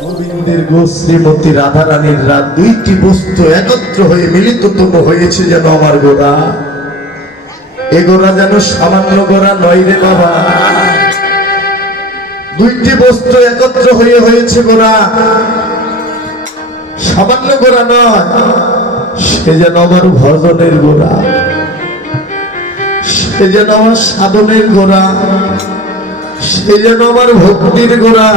গোবিন্দের গো শ্রীমতী রাধা রানীর রাত, দুইটি বস্তু একত্র হয়ে মিলিততম হয়েছে যেন আমার গোরা। এ গোরা যেন সামান্য গোরা নয় রে বাবা, দুইটি বস্তু একত্র হয়ে হয়েছে গোরা, সামান্য গোরা নয়। সে যেন আমার ভজনের গোরা, সে যেন আমার সাধনের গোরা, সে যেন আমার ভক্তির গোরা,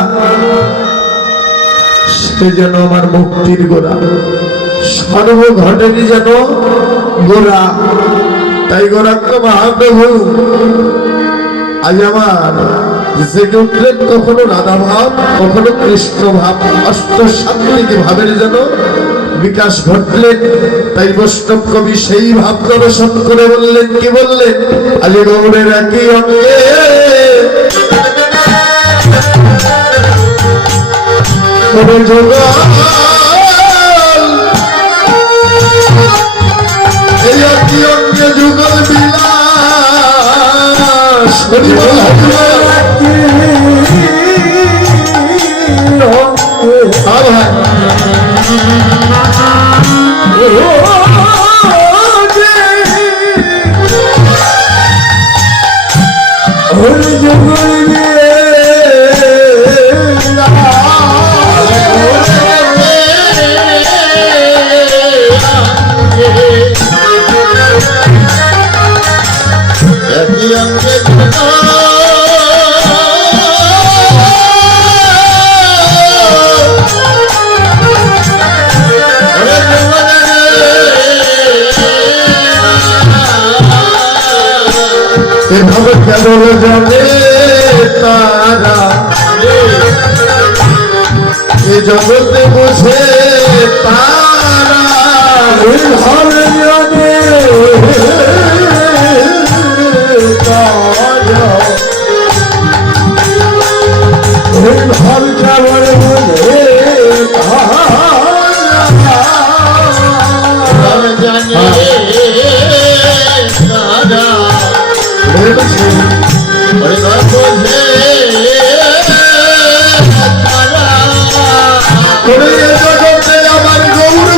সে যেন আমার মুক্তির গোরা, সর্বঘটেরই যেন গোরা। তাই গোরাক্ষ মহাপ্রভু আজ আমার জেগে উঠলেন কখনো রাধা ভাব, কখনো কৃষ্ণ ভাব, অষ্টসাত্ত্বিক ভাবের যেন বিকাশ ঘটলেন। তাই বৈষ্ণব কবি সেই ভাব দর্শন করে বললেন, কি বললেন? আলী গৌরের একই অঙ্গে এই একই অঙ্গে যুগল বিলাস। এভাবে কেবল জানে তারা, এ জগতে বুঝে তারা, এভাবে জানে তারা, এভাবে কেবল বুঝে তারা জানে আমার গৌর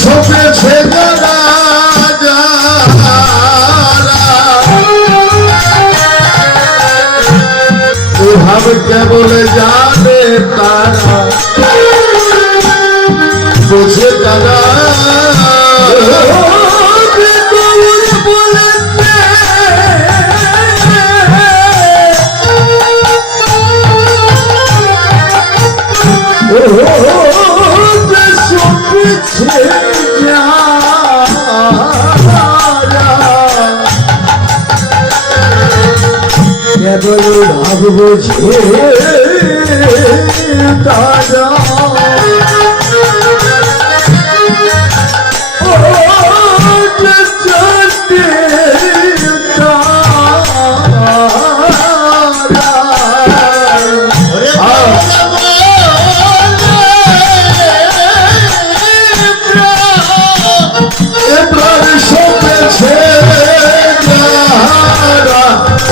সপেছে এভাবে কেবল জানে তারা, বুঝে তারা কেবল ভাব বুঝে তারা,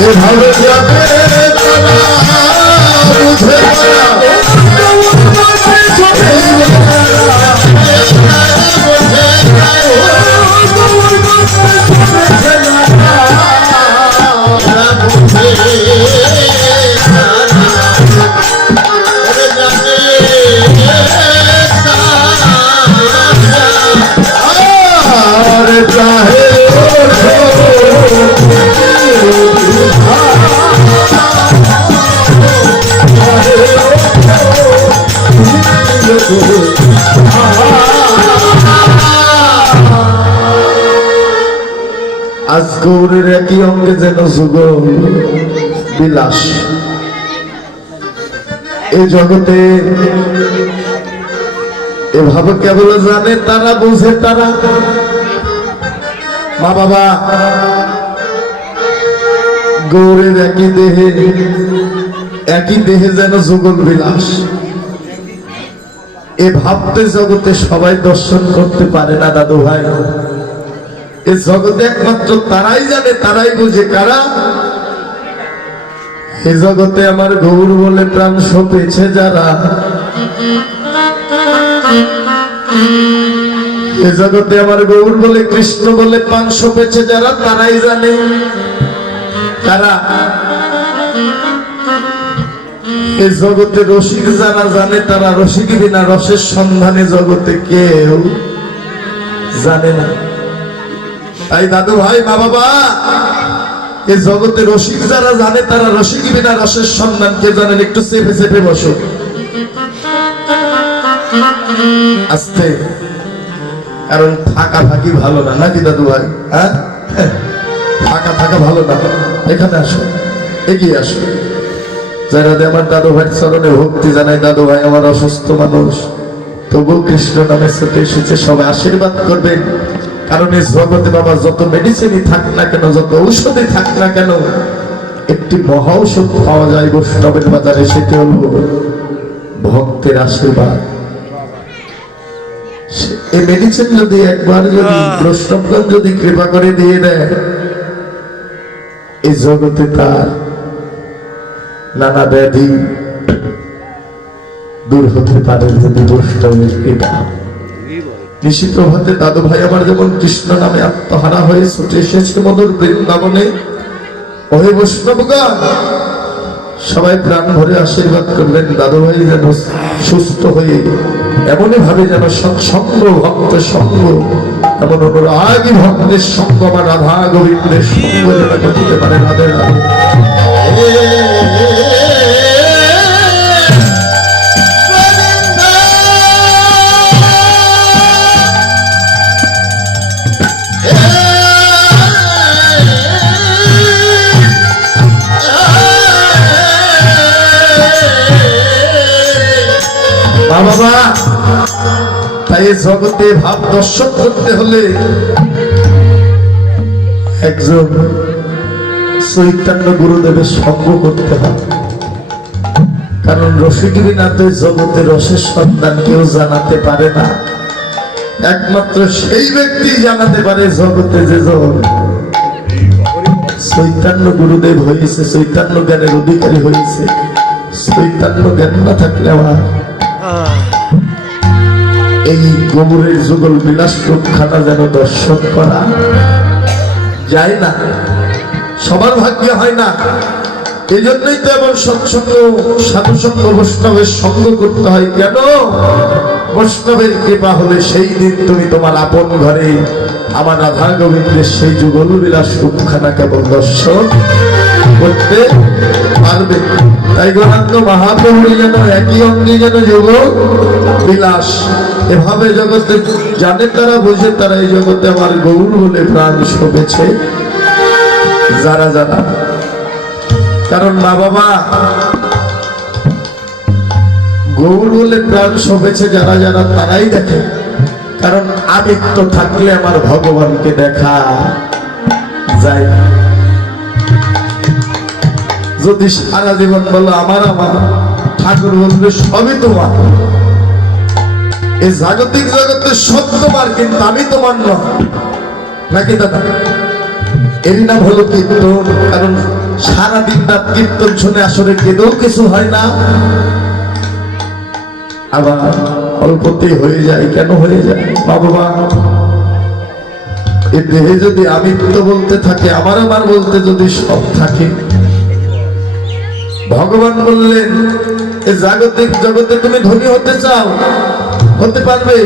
এভাবে যাবে তারা, বুঝে আজ গৌরের একই অঙ্গে যেন যুগল বিলাস। এই জগতে এভাবে কেবল জানে তারা, বুঝে তারা। মা বাবা গৌরের একই দেহে যেন যুগল বিলাস। এ ভাবতে জগতে সবাই দর্শন করতে পারে না দাদু ভাই। এই জগতে একমাত্র তারাই জানে, তারাই বুঝে। কারা? এই জগতে আমার গৌর বলে প্রাণ সপেছে যারা, এ জগতে আমার গৌর বলে কৃষ্ণ বলে প্রাণ সপেছে যারা, তারাই জানে। কারা? এই জগতে রসিক যারা জানে তারা, রসিক বিনা রসের সন্ধানে জগতে কেউ জানে না। তাই দাদু ভাই, মা বাবা, এই জগতে রসিক যারা জানে তারা রসিক বিনা রসের সন্ধান কে জানেন? একটু চেপে চেপে বসো, আস্তে, কারণ ফাঁকা ফাঁকি ভালো না, নাকি দাদু ভাই? হ্যাঁ, ফাঁকা থাকা ভালো না। এখানে আসো, এগিয়ে আসো। যারা আমার দাদু ভাই চরণে ভক্তি জানাই, দাদু ভাই আমার অসুস্থ মানুষ, তবু কৃষ্ণ নামে ছুটে এসেছে, সবাই আশীর্বাদ করবেন। কারণ এই জগতে বাবা যত মেডিসিনই থাক না কেন, যত ঔষধই থাক না কেন, একটি মহা ঔষধ পাওয়া যায় বৈষ্ণবের বাজারে, সেটি হল ভক্তের আশীর্বাদ। এই মেডিসিন যদি একবার যদি বৈষ্ণবগণ যদি কৃপা করে দিয়ে দেয়, এই জগতে তার নানা ব্যাধি দূর হতে পারে যদি বৈষ্ণবের কৃপা। নিশিত ভাতে দাদু ভাই আমার যেমন কৃষ্ণ নামে আত্মহারা হয়ে ছুটে এসেছে মধুর বৃন্দাবনে, ওহে বৈষ্ণবগণ সবাই প্রাণ ভরে আশীর্বাদ করবেন দাদু ভাই যেন সুস্থ হয়ে এমনই ভাবে যেন সৎসঙ্গ, ভক্ত সঙ্গ, এমন অনুরাগী ভক্তের সঙ্গ বা রাধা গোবিন্দের সঙ্গ যেন করতে পারে। রাধে রাধে। বাবা, তাই জগতে ভাব দর্শন করতে হলে একজন চৈতন্য গুরুদেবের সঙ্গ করতে হবে। কারণ রসিকবিনাথ জগতে রসের সন্ধান কেউ জানাতে পারে না, একমাত্র সেই ব্যক্তি জানাতে পারে জগতে যে চৈতন্য গুরুদেব হয়েছে, চৈতন্য জ্ঞানের অধিকারী হয়েছে। চৈতন্য জ্ঞান না থাকলে আমার এই গোবরের যুগল বিলাস রূপখানা যেন দর্শন করা যায় না, সবার ভাগ্যে হয় না। এই জন্যই তো এমন সৎসঙ্গ, সাধুসঙ্গ, বৈষ্ণবের সঙ্গ করতে হয়। কেন? বৈষ্ণবের কৃপা হলে সেই দিন তুমি তোমার আপন ঘরে আমার রাধা গোবিন্দের সেই যুগল বিলাস রূপখানা কেবল দর্শন করতে পারবে। তাই গৌরাঙ্গ মহাপ্রভু যেন একই অঙ্গে যেন যোগ বিলাস এভাবে জগতে জানে তারা, বুঝে তারা, এই জগতে আমার গৌর বলে প্রাণ শোভেছে যারা যারা। কারণ মা বাবা, গৌর বলে প্রাণ শোভেছে যারা যারা, তারাই দেখে। কারণ আমিত্ব থাকলে আমার ভগবানকে দেখা যায় না। যদি সারা জীবন বলো আমার আমার, ঠাকুর বলবে সবই তোমার, এই জাগতিক জগতে সব তোমার, কিন্তু আমি তোমার নয়, নাকি দাদা? এর নাম হলো কীর্তন। কারণ সারাদিন রাত কীর্তন শুনে আসলে কেঁদেও কিছু হয় না, আবার অল্পতে হয়ে যায়। কেন হয়ে যায় বাবা? এই দেহে যদি আমিত্ব বলতে থাকে, আমার আমার বলতে যদি সব থাকে, ভগবান বললেন এই জাগতিক জগতে তুমি ধনী হতে চাও, হতে পারবে।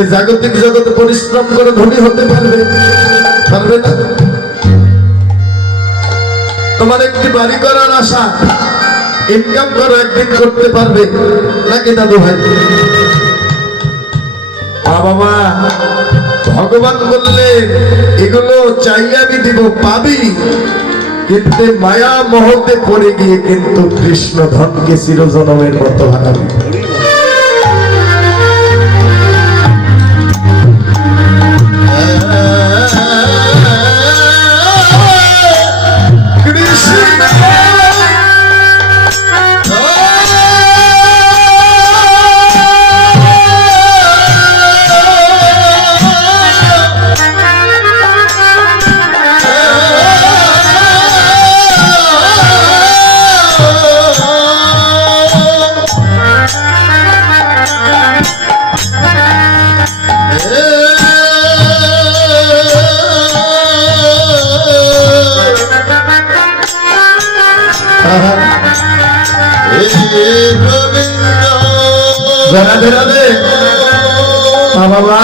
এই জাগতিক জগতে পরিশ্রম করে ধনী হতে পারবে, পারবে না। তোমার একটি বাড়ি করার আশা, ইনকাম করো, একদিন করতে পারবে, নাকি দাদু ভাই? বাবা, ভগবান বললেন এগুলো চাইলে আমি দিব, পাবি, কিন্তু মায়া মোহতে পড়ে গিয়ে কিন্তু কৃষ্ণ ধনকে চিরজনমের মতো হারাবি। রাধে রাধে। বাবা,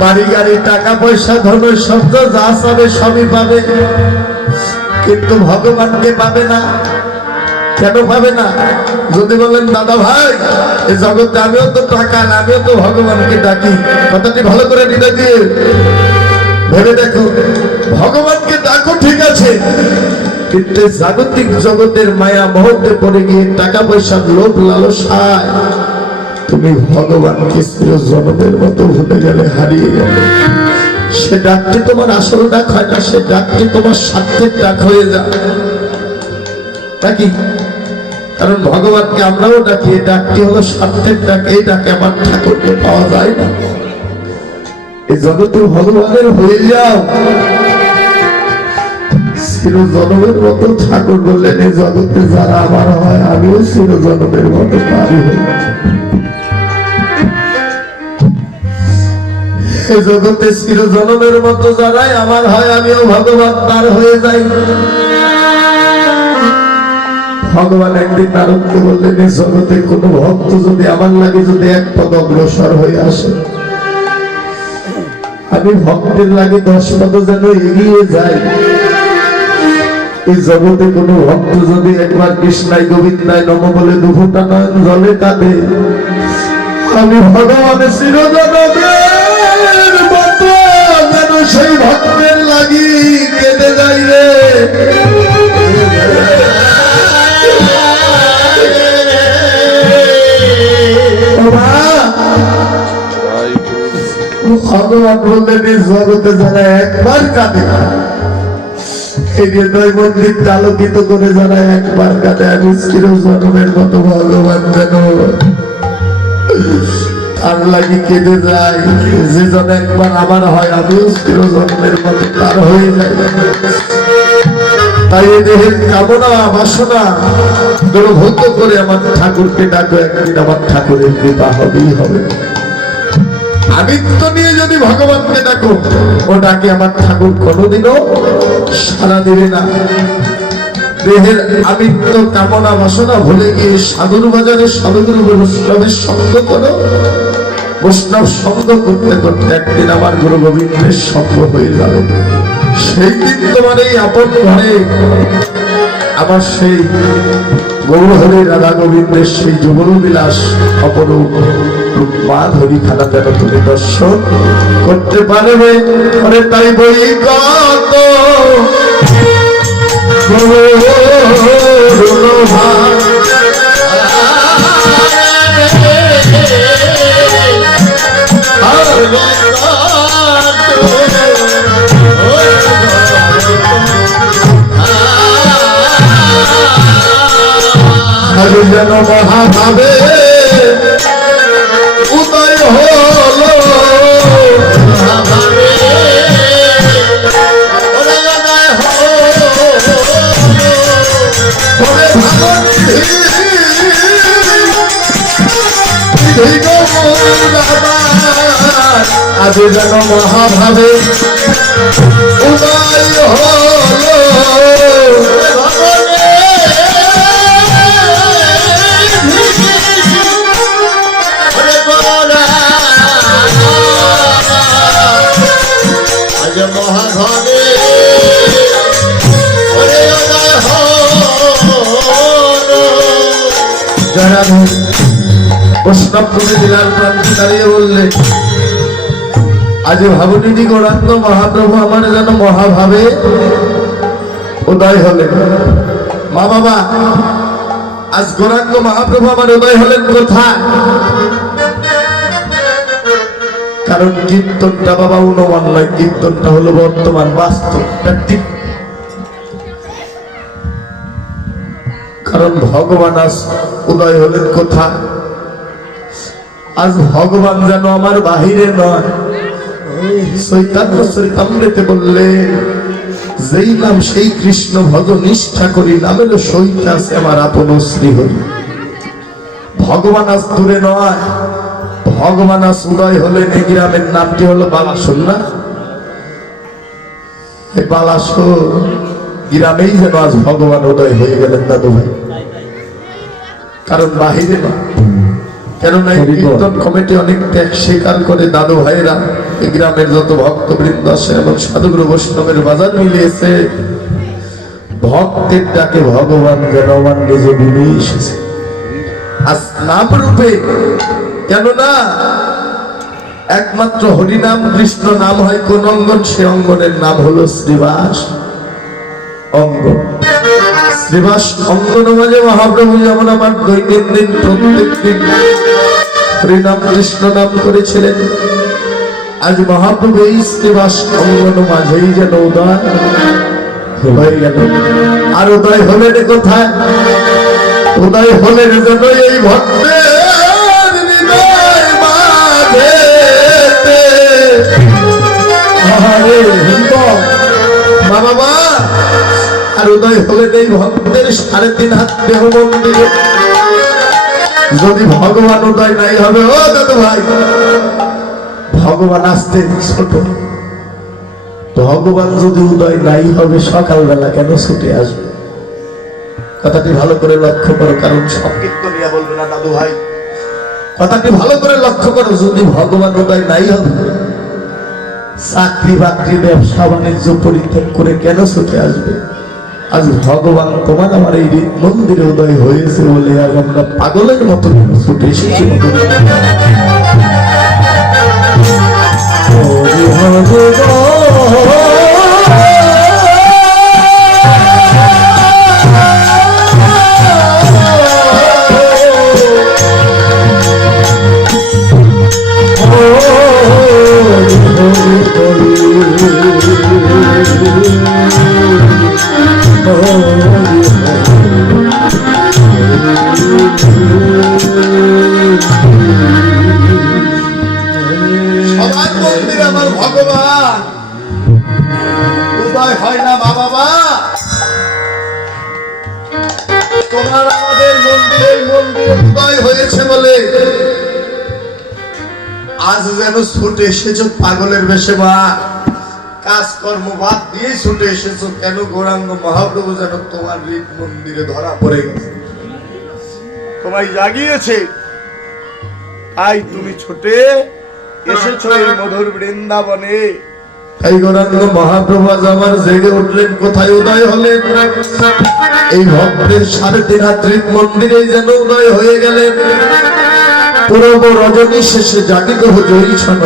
বাড়ি গাড়ি টাকা পয়সা ধন শব্দ যা চাবে সবই পাবে, কিন্তু ভগবানকে পাবে না। কেন পাবে না? যদি বলেন দাদা ভাই এই জগতে আমিও তো টাকা আমিও তো ভগবানকে ডাকি, কথাটি ভালো করে নিতে দিয়ে ভেবে দেখো। ভগবানকে ডাকো ঠিক আছে, কিন্তু জাগতিক জগতের মায়া মোহতে পড়ে গিয়ে টাকা পয়সার লোভ লালসায় তুমি ভগবানকে চিরজনমের মতো ভুলে গেলে, হারিয়ে গেলে। সে ডাকটি তোমার আসল ডাক হয় না, সে ডাকটি তোমার স্বার্থের ডাক হয়ে যায় নাকি? কারণ ভগবানকে আমরাও ডাকি, এই ডাকটি হলো স্বার্থের ডাক। এই ডাকে আমার ঠাকুরকে পাওয়া যায় না। এই জগতে ভগবানের হয়ে যাও, চিরজনমের মতো। ঠাকুর বললেন এই জগতে যারা আমার হয় আমিও চিরজনমের মতো পারি হই। এই জগতে চিরজনমের মতো যারাই আমার হয় আমিও ভগবান তার হয়ে যাই। ভগবান একদিন নারদকে বললেন এই জগতে কোন ভক্ত যদি আমার লাগে যদি এক পদ অগ্রসর হয়ে আসে, আমি ভক্তের লাগে 10 পদ যেন এগিয়ে যাই। এই জগতে কোন ভক্ত যদি একবার কৃষ্ণায় গোবিন্দায় নম বলে দুফোঁটা নয়ন জলে কাঁদে, আমি ভগবানের চিরজনমের মতো যেন সেই ভক্তের লাগি কেঁদে যাই রে। ভগবান বললেন এই জগতে যারা একবার কাঁদে, এই হৃদয় মন্দির আলোকিত করে যারা একবার কাঁদে, আমি চিরজনমের মতো ভগবান যেন তার লাগি কেঁদে যায়। যে জন একবার আমার হয় আমিও চিরজন্মের মতো তার হয়ে যায়। তাই এই দেহের কামনা বাসনা দুর্ভোগ করে আমার ঠাকুরকে ডাকো, একদিন আমার ঠাকুরের কৃপা হবেই হবে। আমিত্ব নিয়ে যদি ভগবানকে ডাকো, ও ডাকে আমার ঠাকুর কোনোদিনও সাড়া দিবে না। দেহের আমিত্ব কামনা বাসনা ভুলে গিয়ে সাধুর বাজারে সাধুগুরু বৈষ্ণবের সঙ্গ করো। বৈষ্ণব সঙ্গ করতে করতে একদিন আমার গুরু গোবিন্দের সঙ্গ হয়ে যাবে। সেই দিন তোমার এই আপন ঘরে আমার সেই গৌরহরি রাধা গোবিন্দের সেই যুগল বিলাস অপরূপ মাধুরী খানা যেন তুমি দর্শন করতে পারবে। তাই বই কত যেন মহাভাবে উদয় হলো, আজ যেন মহাভাবে উদয় হলো। মহাভাবে বৈষ্ণব তুমি লীলার প্রান্তে দাঁড়িয়ে বললে আজ ভাবনীতি গৌরাঙ্গ মহাপ্রভু আমার যেন মহাভাবে উদয় হলেন। মা বাবা, আজ গৌরাঙ্গ মহাপ্রভু আমার উদয় হলেন কোথায়? কারণ কীর্তনটা বাবা অনুমান নয়, কীর্তনটা হলো বর্তমান বাস্তব প্র্যাকটিক। কারণ ভগবান আজ উদয় হলেন কোথায়? আজ ভগবান যেন আমার বাহিরে নয়। চৈতন্য চরিতামৃতে বললে যেই নাম সেই কৃষ্ণ ভজ নিষ্ঠা করি, নামের সহিত আছে আমার আপন শ্রীহরি। ভগবান আজ দূরে নয়, ভগবান আজ উদয় হলেন। এই গ্রামের নামটি হলো বালাসোর না? এই বালাসোর গ্রামেই যেন আজ ভগবান উদয় হয়ে গেলেন দাদু ভাই। কারণ বাহিরে না, কেননা এই কীর্তন কমিটি অনেক ত্যাগ স্বীকার করে দাদু ভাইরা এই গ্রামের যত ভক্তবৃন্দ আছে এবং সাধুগুরু বৈষ্ণবের বাজার মিলিয়েছে ভক্তের ডাকে ভগবান যেন আমার নিজে মিলিয়ে এসেছে আজ নাম রূপে। কেননা একমাত্র হরিনাম কৃষ্ণ নাম হয় কোন অঙ্গন, সে অঙ্গনের নাম হলো শ্রীবাস অঙ্গন। শ্রীবাস অঙ্গন মাঝে মহাপ্রভু যেমন আমার দৈনন্দিন প্রত্যেক দিন হরিনাম কৃষ্ণ নাম করেছিলেন, আজ মহাপ্রভু এই শ্রীবাস অঙ্গন মাঝেই যেন উদয় হয়ে গেল। আর উদয় হলেন কোথায়? উদয় হলেন যেন এই ভক্তের হৃদয় মাঝে। বাবা আর উদয় হলেন এই ভক্তের 3.5 হাত দেহ মন্দিরে। যদি ভগবান উদয় নাই হবে, ও দাদু ভাই, ভগবান আসতে ছোট। ভগবান যদি উদয় নাই হবে সকালবেলা কেন ছুটে আসবে? কথাটি ভালো করে লক্ষ্য করো, কারণ সব কীর্তনিয়া বলবে না দাদু ভাই। কথাটি ভালো করে লক্ষ্য করো, যদি ভগবান উদয় নাই হবে চাকরি বাকরি ব্যবসা বাণিজ্য পরিত্যাগ করে কেন ছুটে আসবে? আজ ভগবান তোমার আমার এই মন্দিরে উদয় হয়েছে বলে আজ আমরা পাগলের মতো ছুটে এসেছি। সবার মন্দিরে আমার ভগবান উদয় হয় না বাবা। তোমার আমাদের মন্দিরে উদয় হয়েছে বলে আজ যেন ছুটে এসেছো পাগলের বেশে। মা কাজকর্ম বাদ দিয়ে ছুটে এসেছো কেন? গৌরাঙ্গ মহাপ্রভু যেন তোমার মন্দিরে ধরা পড়ে গেছে, তোমায় জাগিয়েছে, তাই তুমি ছুটে এসেছো এই মধুর বৃন্দাবনে। এই গৌরাঙ্গ মহাপ্রভু আজ আমার জেগে উঠলেন, কোথায় উদয় হলেন? এই ভক্তের 3.5 হাত মন্দিরে যেন উদয় হয়ে গেলেন। পূর্ব রজনী শেষে জাগিত হই ছন,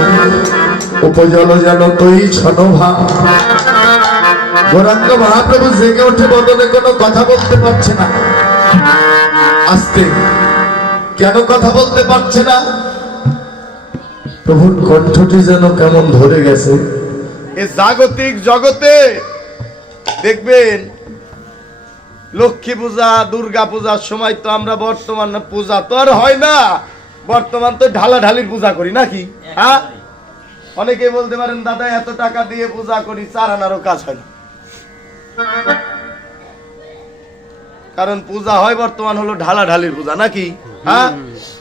উপজল যেন তৈ ছন ভাব। গৌরাঙ্গ মহাপ্রভু জেগে উঠে বদনে কোনো কথা বলতে পারছে না। আস্তে কেন কথা বলতে পারছে না? প্রভুর কণ্ঠটি যেন কেমন ধরে গেছে। এই জাগতিক জগতে দেখবেন লক্ষ্মী পূজা দুর্গা পূজার সময় তো আমরা বর্তমান পূজা তো আর হয় না, বর্তমান তো ঢালাঢালির পূজা করি নাকি? হ্যাঁ, অনেকে বলতে পারেন দাদা এত টাকা দিয়ে পূজা করি, 4 আনারও কাজ হয় না। কারণ পূজা হয় বর্তমান হলো ঢালাঢালির পূজা নাকি? হ্যাঁ,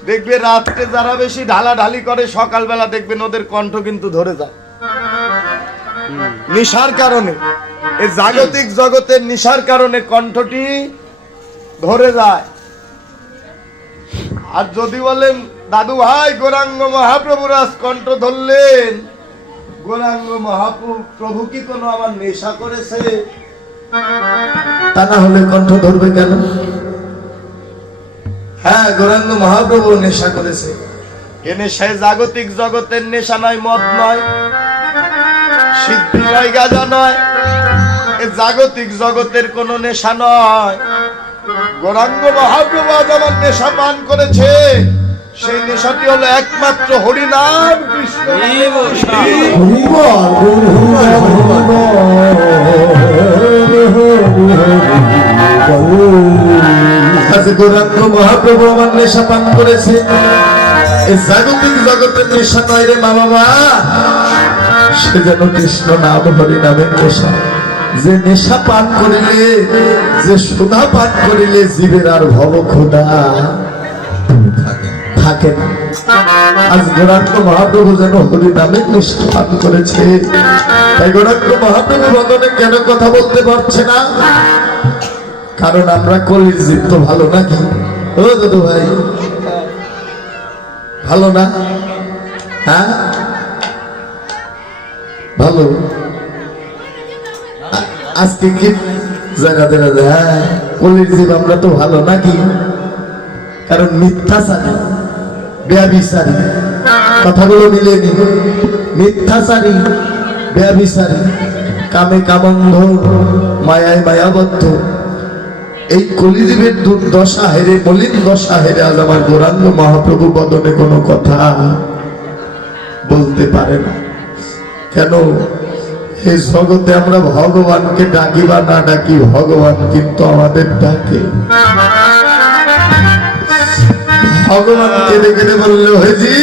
দেখবে রাত্রে যারা বেশি ঢালাঢালি করে সকালবেলা দেখবেন ওদের কণ্ঠ কিন্তু ধরে যায় নিশার কারণে। এই জাগতিক জগতের নিশার কারণে কণ্ঠটি ধরে যায়। আর যদি বলেন দাদু ভাই গৌরাঙ্গ মহাপ্রভু রাজ কণ্ঠ ধরলেন, গৌরাঙ্গ মহাপ্রভু কি কোনো আমার নেশা করেছে? তা না হলে কণ্ঠ ধরবে কেন? হ্যাঁ, গৌরাঙ্গ মহাপ্রভু নেশা করেছে। এ নেশায় জাগতিক জগতের নেশা নয়, মদ নয়, সিদ্ধি নয়, গাঁজা নয়, এ জাগতিক জগতের কোন নেশা নয়। গৌরাঙ্গ মহাপ্রভু আজ আমার নেশা পান করেছে, সেই নেশাটি হলো একমাত্র হরিনাম কৃষ্ণ। গৌরাঙ্গ মহাপ্রভু আমার নেশা পান করেছে, এই জাগতিক জগতের নেশা নয় রে মা বাবা, সে যেন কৃষ্ণ নাম হরিনামের নেশা। যে নেশা পান করিলে, যে সুধা পান করিলে জীবের আর ভব ক্ষুধা থাকে না। আজ গৌরাঙ্গ মহাপ্রভু যেন হরিনামের নেশা পান করেছে, তাই গৌরাঙ্গ মহাপ্রভু বদনে কেন কথা বলতে পারছে না? কারণ আমরা কলির জীব তো ভালো নাকি? ও দাদু ভাই, ভালো না? হ্যাঁ ভালো। আজকে কি জায়গাতে হ্যাঁ কলির জীব আমরা তো ভালো নাকি? কারণ মিথ্যাচারী ব্যভিচারী কথাগুলো মিলে নি। মিথ্যাচারী ব্যভিচারী কামে কামন্ধ মায়ায় মায়াবদ্ধ এই কলিজীবের দুর্দশা হেরে মলিন দশা হেরে আজ আমার গৌরাঙ্গ মহাপ্রভু বদনে কোনো কথা বলতে পারে না। কেন? এই জগতে আমরা ভগবানকে ডাকি বা না ডাকি, ভগবান কিন্তু আমাদের ডাকে। ভগবানকে দেখে বললে হয়েছি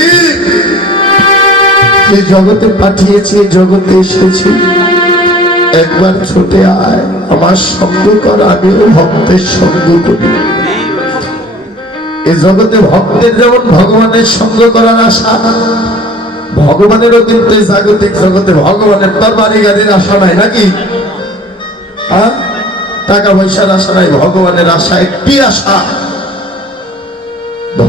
এই জগতে পাঠিয়েছি, জগতে এসেছি, একবার ছুটে আয় আমার সঙ্গ কর, আমিও ভক্তের সঙ্গ করি। এই জগতে ভক্তের যেমন ভগবানের সঙ্গ করার আশা, ভগবানেরও কিন্তু জাগতিক জগতে ভগবানের তার বাড়ি গাড়ির আশা নাই নাকি? টাকা পয়সার আশা নাই, ভগবানের আশা একটি আশা,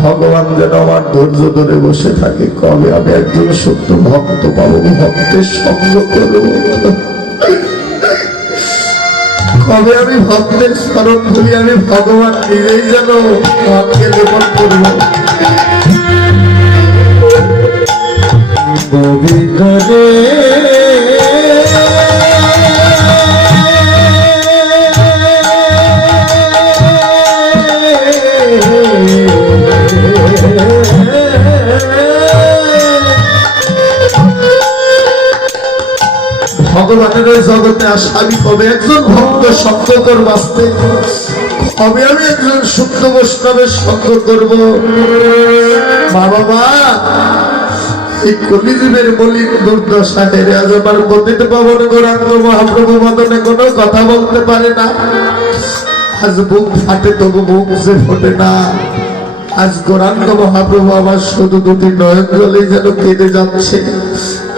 ভগবান যেন আমার ধৈর্য ধরে বসে থাকে, কবে আমি একজন সত্য ভক্ত পাবো, ভক্তের সঙ্গ করবো, কবে আমি ভক্তের স্মরণ করি, আমি ভগবান নিজেই যেন ভক্তকে লেপন করবো। গোবিন্দরে ভগবানের জগতে আসা আমি কবে একজন ভক্ত সঙ্গ করব, আসতে কবে আমি একজন শুদ্ধ বৈষ্ণবের সঙ্গ করব। মা বাবা এই কলিজীবের মলিন দুর্দশা হেরে আজ আমার পতিত পাবন গৌরাঙ্গ মহাপ্রভু বদনে কোনো কথা বলতে পারে না। আজ বুক ফাটে তবু মুখ যে ফোটে না। আজ গৌরাঙ্গ মহাপ্রভু আমার শুধু দুটি নয়ন জলে যেন কেটে যাচ্ছে।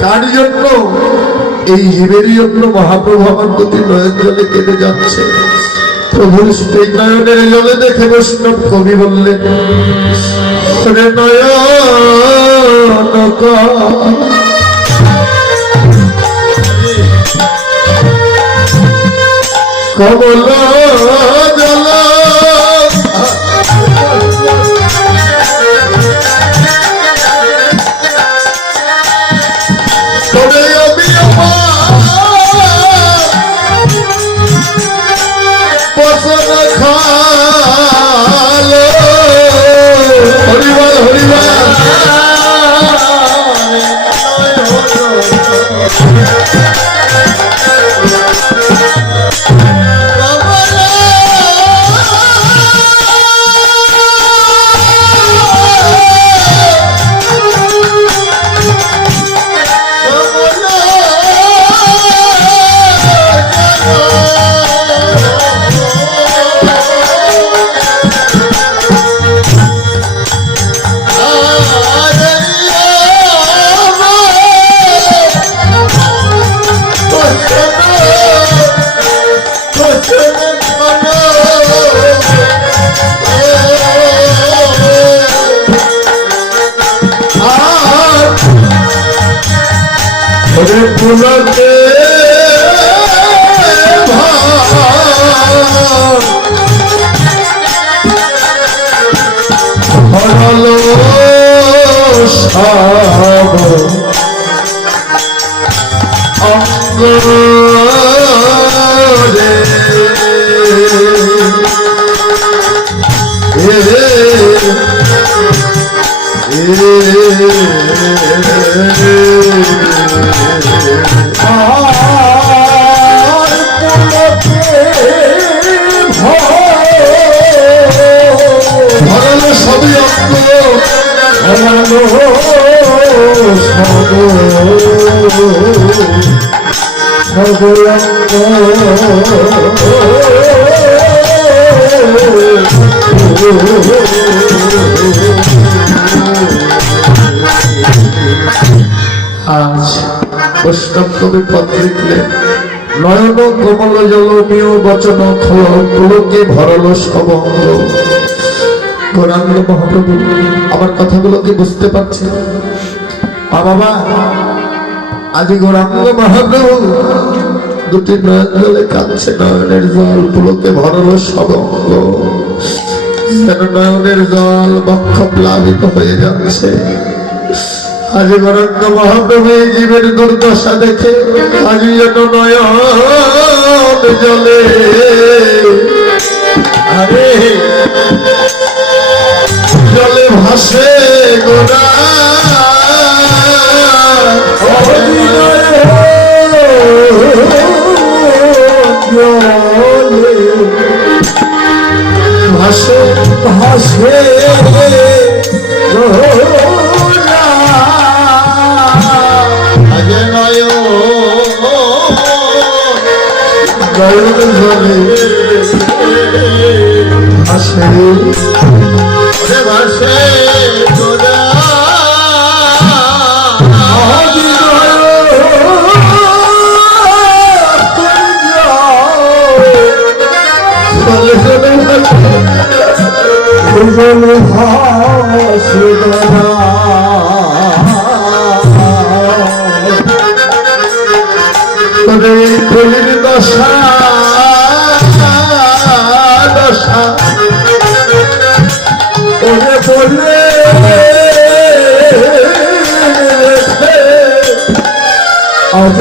কার জন্য? এই জীবেরই জন্য মহাপ্রভু আমার দুটি নয়ন জলে কেটে যাচ্ছে। প্রভুর সেই নয়নের জলে দেখে বৈষ্ণব কবি বললেন, নয়ন কমল জল পছন্দ খালো হরিবল হরিবল পুলকে ভরল সব অঙ্গ রে সবই অঙ্গ আজ বৈষ্ণব কবি পদ লিখলেন, নয়ন কমল জলমীয় বচন খল পুলকে ভরল সব অঙ্গ। গৌরাঙ্গ মহাপ্রভু আমার কথাগুলো কি বুঝতে পারছে? বাবা আজ গৌরাঙ্গ মহাপ্রভু দুটি নয়ন জলে কাঁদছে, নয়নের জল পুলকে ভরলো সবঙ্গ, যেন নয়নের জল বক্ষ প্লাবিত হয়ে যাচ্ছে। আজ গৌরাঙ্গ মহাপ্রভু এই জীবের দুর্দশা দেখে আজ যেন নয়ন জলে আরে জলে ভাসে গোরা ভাসে ভাসে আগে নয়ন জলে ভাসে ভাসে গোরা কলির দশা দশা ওরে বলে আজ